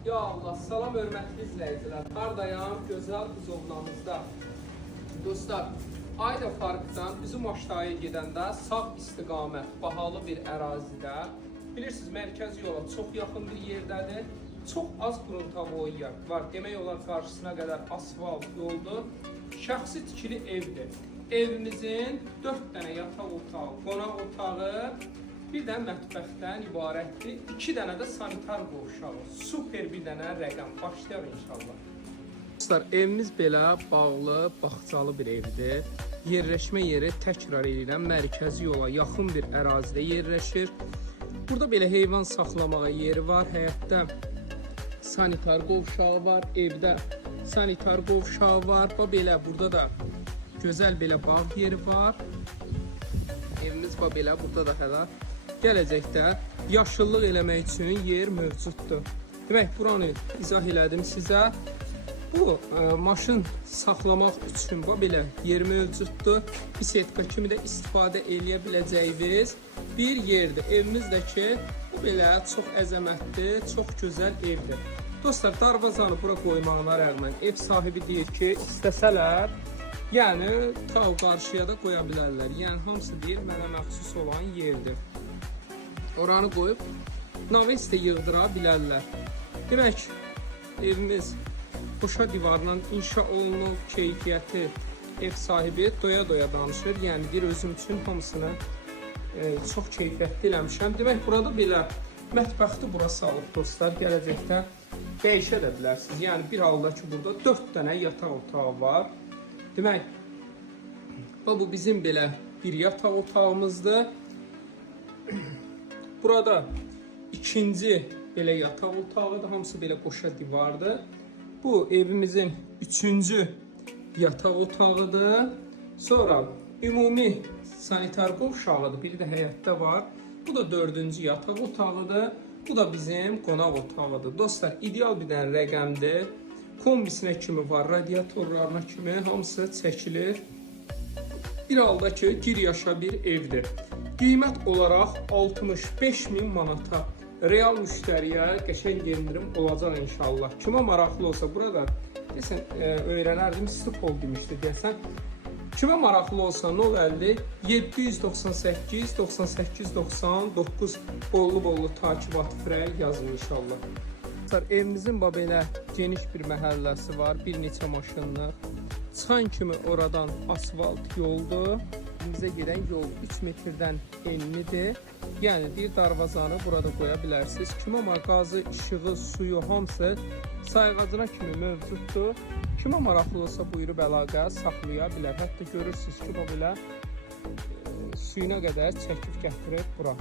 Ya Allah, salam hörmətli izləyicilər. Hardayam? Gözəl Buzovnamızda. Dostlar, Ayda Parkdan bizim aşağıya gedəndə sağ istiqamət bahalı bir ərazidə, bilirsiniz, mərkəzi yola çox yaxın bir yerdədir. Çox az qruntavoy var. Demək olar qarşısına qədər asfalt yoldur. Şəxsi tikili evdir. Evimizin 4 dənə yataq otağı, qonaq otağı, bir dənə mətbəxdən ibarətdir. 2 dənə də sanitar qovşağı. Super bir dənə rəqəm. Başlayaq inşallah. Dostlar, evimiz belə bağlı, bağçalı bir evdir. Yerləşmə yeri təkrar edirəm, mərkəzi yola yaxın bir ərazidə yerləşir. Burada belə heyvan saxlamağa yeri var. Həyətdə sanitar qovşağı var. Evdə sanitar qovşağı var. Belə burada da gözəl belə bağ yeri var. Evimiz belə burada da hələ gələcəkdə yaşıllıq eləmək üçün yer mövcuddur. Demək, buranı izah elədim sizə. Bu maşın saxlamaq üçün belə yer mövcuddur. Bisetka kimi də istifadə eləyə biləcəyiniz bir yerdir. Evimizdəki bu belə çox əzəmətli, çox gözəl evdir. Dostlar, darvazanı bura qoymağına rəğmən ev sahibi deyir ki, istəsələr, yəni ta qarşıya da qoya bilərlər. Yəni hamısı deyir, mənə məxsus olan yerdir. Oranı qoyub navest yığdıra bilərlər. Demək, evimiz boşa divarla inşa olunub, keyfiyyəti ev sahibi doya-doya danışır. Yəni deyir, özüm üçün hamısını çox keyfiyyətli eləmişəm. Demək, burada belə mətbəxti bura salıb dostlar, gələcəkdə dəyişə də bilərsiniz. Yəni bir halda ki, burada 4 dənə yataq otağı var. Demək, bu bizim belə bir yataq otağımızdır. Burada ikinci belə yataq otağıdır. Hamısı belə qoşa divardır. Bu evimizin 3-cü yataq otağıdır. Sonra ümumi sanitar qovşağıdır. Biri də həyətdə var. Bu da 4-cü yataq otağıdır. Bu da bizim qonaq otağıdır. Dostlar, ideal bir dənə rəqəmdir. Kombisinə kimi var, radiatorlarına kimi hamısı çəkilir. Bir halda ki, gir yaşa bir evdir. Qiymət olaraq 65.000 manata. Real müştəriyə qəşəng endirim olacaq inşallah. Kimə maraqlı olsa, burada desən, öyrənərdim, Stipol demişdi deyəsən. Kimə maraqlı olsa 050 798 98 99 bollu takibat frək yazın inşallah. Evimizin belə geniş bir məhəlləsi var, bir neçə maşınlıq. Çıxan kimi oradan asfalt yoldur. Evimizə gedən yol 3 metrdən enlidir. Yəni bir darvazanı burada qoya bilərsiniz. Kimə qazı, işığı, suyu hamısı sayğacına kimi mövcuddur. Kimə maraqlı olsa buyurub əlaqə saxlaya bilər. Hətta görürsünüz ki, bu belə suyuna qədər çəkib gətirib bura.